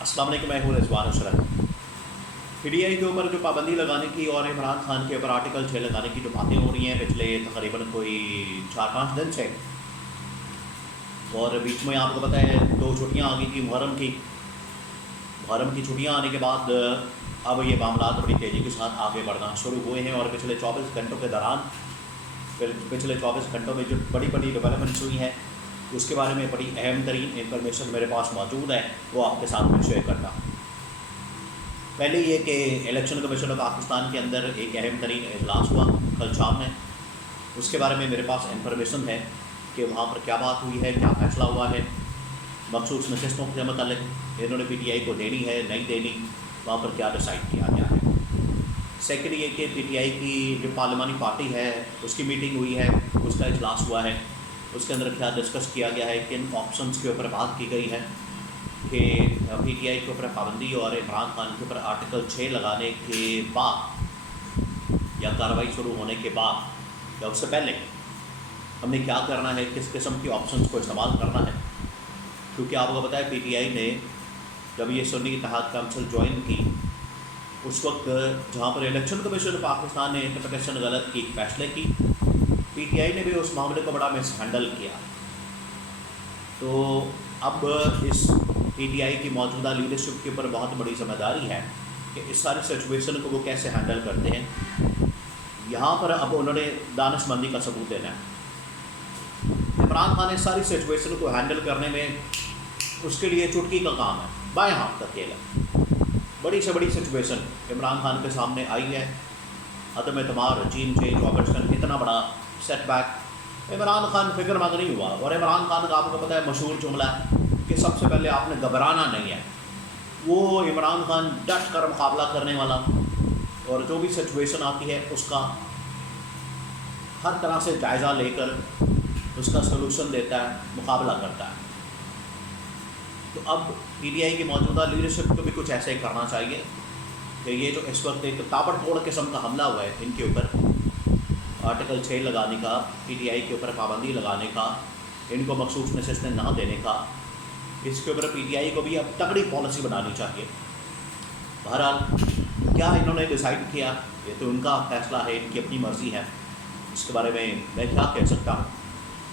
अस्सलाम वालेकुम, मैं हूँ रिजवान अशरफ। पीटीआई के ऊपर जो पाबंदी लगाने की और इमरान खान के ऊपर आर्टिकल 6 लगाने की जो बातें हो रही हैं पिछले तकरीबन कोई 4-5 दिन से, और बीच में आपको पता है 2 छुट्टियाँ आ गई थी मुहर्रम की छुट्टियाँ आने के बाद अब ये मामला बड़ी तेज़ी के साथ आगे बढ़ना शुरू हुए हैं। और पिछले 24 घंटों के दौरान पिछले 24 घंटों में जो बड़ी बड़ी डेवलपमेंट्स हुई हैं उसके बारे में बड़ी अहम तरीन इंफॉर्मेशन मेरे पास मौजूद है, वो आपके साथ में शेयर करता हूँ। पहले ये कि इलेक्शन कमीशन ऑफ पाकिस्तान के अंदर एक अहम तरीन इजलास हुआ कल शाम में। उसके बारे में मेरे पास इंफॉर्मेशन है कि वहाँ पर क्या बात हुई है, क्या फैसला हुआ है, मखसूस नशस्तों के मतलब इन्होंने पीटीआई को देनी है नहीं देनी, वहाँ पर क्या डिसाइड किया गया है। सेकेंड ये कि पीटीआई की जो पार्लिमानी पार्टी है उसकी मीटिंग हुई है, उसका इजलास हुआ है, उसके अंदर क्या डिस्कस किया गया है, किन ऑप्शंस के ऊपर बात की गई है कि पीटीआई के ऊपर पाबंदी और इमरान खान के ऊपर आर्टिकल 6 लगाने के बाद या कार्रवाई शुरू होने के बाद या उससे पहले हमने क्या करना है, किस किस्म की ऑप्शंस को इस्तेमाल करना है। क्योंकि आपको पता है पीटीआई ने जब ये सुन्नी इत्तेहाद काउंसिल ज्वाइन की उस वक्त जहाँ पर इलेक्शन कमीशन पाकिस्तान ने इंटरप्रिटेशन गलत की फैसले की, पीटीआई ने भी उस मामले को बड़ा मिस हैंडल किया। तो अब इस पीटीआई की मौजूदा लीडरशिप के ऊपर बहुत बड़ी जिम्मेदारी है कि इस सारी सिचुएशन को वो कैसे हैंडल करते हैं। यहाँ पर अब उन्होंने दानिशमंदी का सबूत देना है। इमरान खान इस सारी सिचुएशन को हैंडल करने में उसके लिए चुटकी का काम है, बाएं हाथ का खेल है। बड़ी से बड़ी सिचुएशन इमरान खान के सामने आई है, अदम एतमाद, रजीम चेंज, ऑपरेशन, इतना बड़ा सेटबैक। इमरान खान फिक्रमंद नहीं हुआ। और इमरान खान का आपको पता है मशहूर जुमला है कि सबसे पहले आपने घबराना नहीं है। वो इमरान खान डट कर मुकाबला करने वाला और जो भी सिचुएशन आती है उसका हर तरह से जायज़ा लेकर उसका सलूशन देता है, मुकाबला करता है। तो अब पीटीआई की मौजूदा लीडरशिप को भी कुछ ऐसे ही करना चाहिए कि ये जो इस वक्त एक ताबड़तोड़ किस्म का हमला हुआ है इनके ऊपर, आर्टिकल 6 लगाने का, पीटीआई के ऊपर पाबंदी लगाने का, इनको मखसूस नशस्तें ना देने का, इसके ऊपर पीटीआई को भी अब तगड़ी पॉलिसी बनानी चाहिए। बहरहाल क्या इन्होंने डिसाइड किया ये तो उनका फैसला है, इनकी अपनी मर्ज़ी है, इसके बारे में मैं क्या कह सकता हूँ।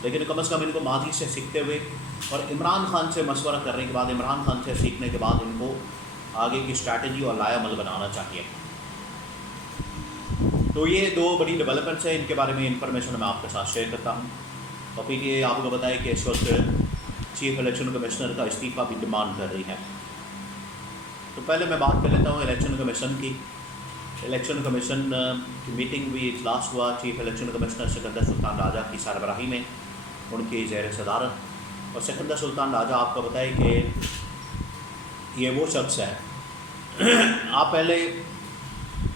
लेकिन कम से कम इनको माजी से सीखते हुए और इमरान खान से मशवरा करने के बाद, इमरान खान से सीखने के बाद इनको आगे की स्ट्रैटेजी और लायामल बनाना चाहिए। तो ये 2 बड़ी डेवलपमेंट्स हैं, इनके बारे में इंफॉर्मेशन मैं आपके साथ शेयर करता हूँ। और पीटीआई आपको बताया कि इस वक्त चीफ इलेक्शन कमिश्नर का इस्तीफ़ा भी डिमांड कर रही है। तो पहले मैं बात कर लेता हूँ इलेक्शन कमीशन की। इलेक्शन कमीशन की मीटिंग हुई, इजलास हुआ chief election commissioner Sikandar Sultan राजा की सरबराही में, उनकी ज़ेर सदारत। और सिकंदर सुल्तान राजा आपको बताए कि ये वो शख्स है आप पहले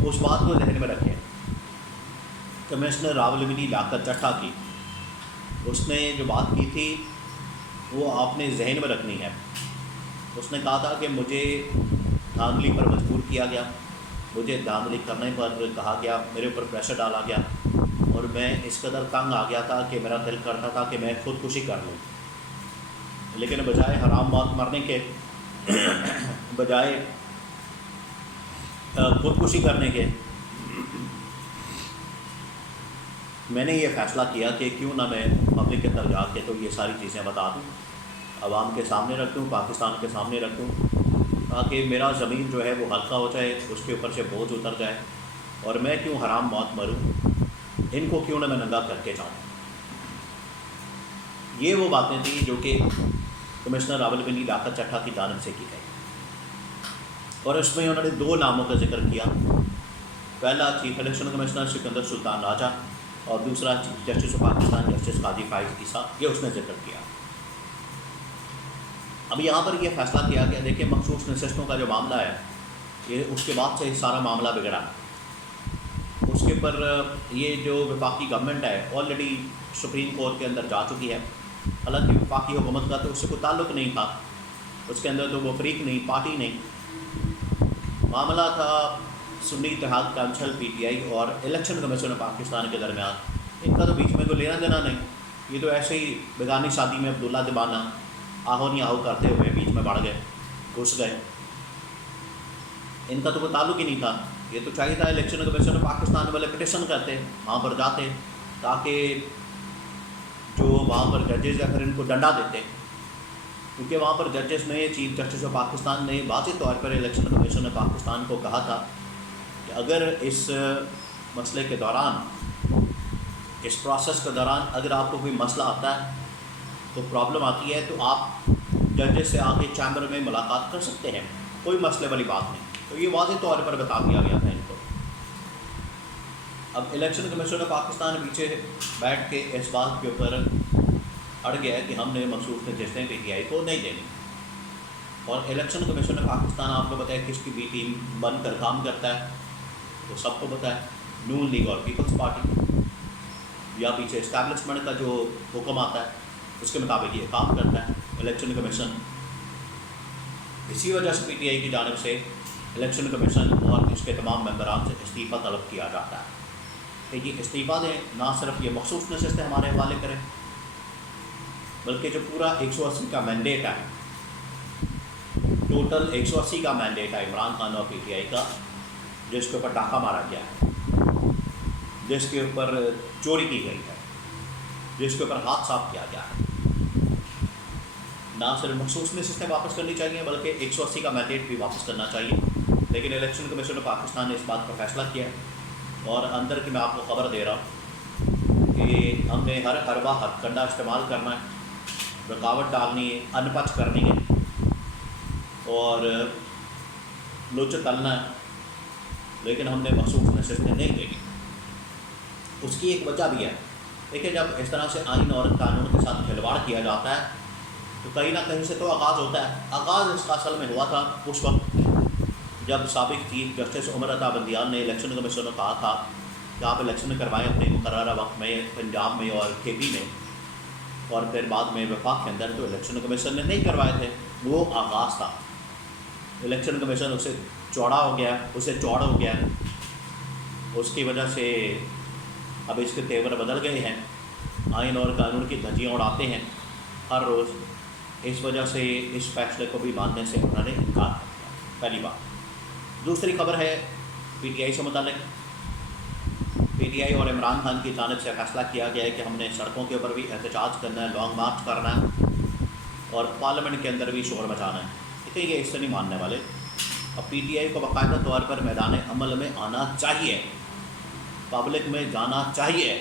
उस बात को जहन में रखें, कमिश्नर रावलपिंडी लियाकत चट्टा की उसने जो बात की थी वो आपने जहन में रखनी है। उसने कहा था कि मुझे धांधली पर मजबूर किया गया, मुझे धांधली करने पर कहा गया, मेरे ऊपर प्रेशर डाला गया और मैं इस कदर तंग आ गया था कि मेरा दिल करता था कि मैं खुदकुशी कर लूँ। लेकिन बजाय हराम मौत मरने के बजाय खुदकुशी करने के मैंने ये फ़ैसला किया कि क्यों ना मैं पब्लिक के अंदर जाके तो ये सारी चीज़ें बता दूँ, आवाम के सामने रख दूँ, पाकिस्तान के सामने रख दूँ, ताकि मेरा ज़मीन जो है वो हल्का हो जाए, उसके ऊपर से बोझ उतर जाए और मैं क्यों हराम मौत मरूँ, इनको क्यों ना मैं नंगा करके जाऊँ। ये वो बातें थी जो कि कमिश्नर रावलपिंडी लियाकत चट्टा की जानिब से की गई। और इसमें उन्होंने 2 नामों का जिक्र किया। पहला chief election commissioner Sikandar Sultan Raja और दूसरा chief justice of Pakistan justice Qazi Faez Isa, ये उसने जिक्र किया। अब यहाँ पर यह फैसला किया गया, देखिए मखसूस नशस्तों का जो मामला है ये उसके बाद से सारा मामला बिगड़ा। उसके ऊपर ये जो वफाकी गवर्नमेंट है ऑलरेडी सुप्रीम कोर्ट के अंदर जा चुकी है। हालांकि वफाकी हुकूमत का तो उससे कोई ताल्लुक़ नहीं था, उसके अंदर तो वो फरीक नहीं, पार्टी नहीं, मामला था सुन्नी इत्तेहाद काउंसिल पीटीआई और इलेक्शन कमीशन पाकिस्तान के दरमियान। इनका तो बीच में कोई लेना देना नहीं, ये तो ऐसे ही बेगानी शादी में अब्दुल्ला दीवाना आहो नहीं आहो करते हुए बीच में बढ़ गए, घुस गए। इनका तो कोई ताल्लुक ही नहीं था। ये तो चाहिए था इलेक्शन कमीशन पाकिस्तान वाले पिटिशन करते, वहाँ पर जाते, ताकि जो वहाँ पर जजेस या फिर इनको डंडा देते, क्योंकि वहाँ पर जजेस ने, चीफ जस्टिस ऑफ पाकिस्तान ने वाज़ेह तौर पर इलेक्शन कमीशन ने पाकिस्तान को कहा था कि अगर इस मसले के दौरान, इस प्रोसेस के दौरान अगर आपको कोई मसला आता है, तो प्रॉब्लम आती है, तो आप जजेस से आके चैम्बर में मुलाकात कर सकते हैं, कोई मसले वाली बात नहीं। तो ये वाज़ेह तौर पर बता दिया गया था इनको। अब इलेक्शन कमीशन ऑफ पाकिस्तान पीछे बैठ के इस बात के ऊपर अड़ गया है कि हमने मखसूस नशस्तें PTI को नहीं देनी। और इलेक्शन कमीशन ऑफ पाकिस्तान आपको पता है किसकी भी टीम बनकर काम करता है, तो सबको पता है, नून लीग और पीपल्स पार्टी, या पीछे इस्टेब्लिशमेंट का जो हुक्म आता है उसके मुताबिक ये काम करता है इलेक्शन कमीशन। इसी वजह से PTI की जानिब से इलेक्शन कमीशन और इसके तमाम मेंबरान से इस्तीफ़ा तलब किया जाता है कि ये इस्तीफ़ा दें, ना सिर्फ ये मखसूस नशस्तें हमारे हवाले करें, बल्कि जो पूरा 180 का मैंडेट है, टोटल 180 का मैंडेट है इमरान खान और PTI का, जिसके ऊपर डाका मारा गया है, जिसके ऊपर चोरी की गई है, जिसके ऊपर हाथ साफ किया गया है, ना सिर्फ मखसूस नशस्तें वापस करनी चाहिए बल्कि 180 का मैंडेट भी वापस करना चाहिए। लेकिन इलेक्शन कमीशन ऑफ पाकिस्तान ने इस बात का फैसला किया और अंदर की मैं आपको ख़बर दे रहा हूँ कि हमने हर हरबा हथकंडा इस्तेमाल करना है, रुकावट डालनी है, अनपच करनी है और लुच तलना है, लेकिन हमने मखसूस नशस्तें नहीं देनी। उसकी एक वजह भी है। देखिए, जब इस तरह से आइन और कानून के साथ खिलवाड़ किया जाता है तो कहीं ना कहीं से तो आगाज़ होता है। आगाज़ इसका असल में हुआ था उस वक्त जब साबिक चीफ जस्टिस उमर अता बंदियान ने इलेक्शन कमीशन को कहा था कि आप इलेक्शन करवाएं अपने मुकर्ररा वक्त में पंजाब में और KP में, और फिर बाद में वफाक के अंदर तो इलेक्शन कमीशन ने नहीं करवाए थे। वो आगाज़ था। इलेक्शन कमीशन उससे चौड़ा हो गया, उससे चौड़ा हो गया, उसकी वजह से अब इसके तेवर बदल गए हैं, आइन और कानून की धज्जियाँ उड़ाते हैं हर रोज़। इस वजह से इस फैसले को भी मानने से उन्होंने इनकार कर दिया, पहली बात। दूसरी खबर है PTI से मुताल्लिक़। PTI और इमरान खान की जानिब से फैसला किया गया है कि हमने सड़कों के ऊपर भी एहतजाज करना है, लॉन्ग मार्च करना है और पार्लियामेंट के अंदर भी शोर मचाना है। देखिए, ये इससे नहीं मानने वाले। अब PTI को बाकायदा तौर पर मैदान अमल में आना चाहिए, पब्लिक में जाना चाहिए,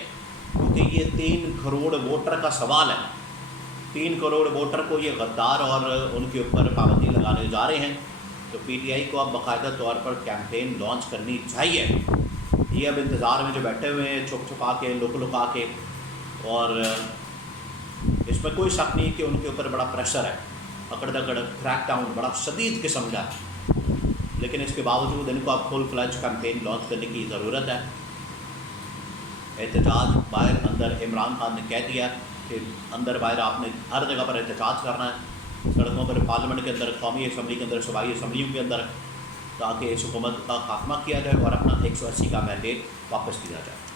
क्योंकि ये 3 करोड़ वोटर का सवाल है। 3 करोड़ वोटर को ये गद्दार और उनके ऊपर पाबंदी लगाने जा रहे हैं, तो PTI को अब बाकायदा तौर पर कैंपेन लॉन्च करनी चाहिए। ये अब इंतज़ार में जो बैठे हुए हैं छुप छुपा के, लुक लुका के, और इसमें कोई शक नहीं कि उनके ऊपर बड़ा प्रेशर है, अकड़ दकड़ क्रैक डाउन बड़ा शदीद किस्म का है, लेकिन इसके बावजूद इनको अब फुल फ्लैज कैंपेन लॉन्च करने की ज़रूरत है। एहतजाज बाहर अंदर, इमरान खान ने कह दिया कि अंदर बाहर आपने हर जगह पर एहतजाज करना है, सड़कों पर, पार्लियामेंट के अंदर, कौमी असम्बली के अंदर, सूबाई असम्बलियों के अंदर, ताकि इस हुकूमत का खात्मा किया जाए और अपना 180 का मैंडेट वापस किया जाए।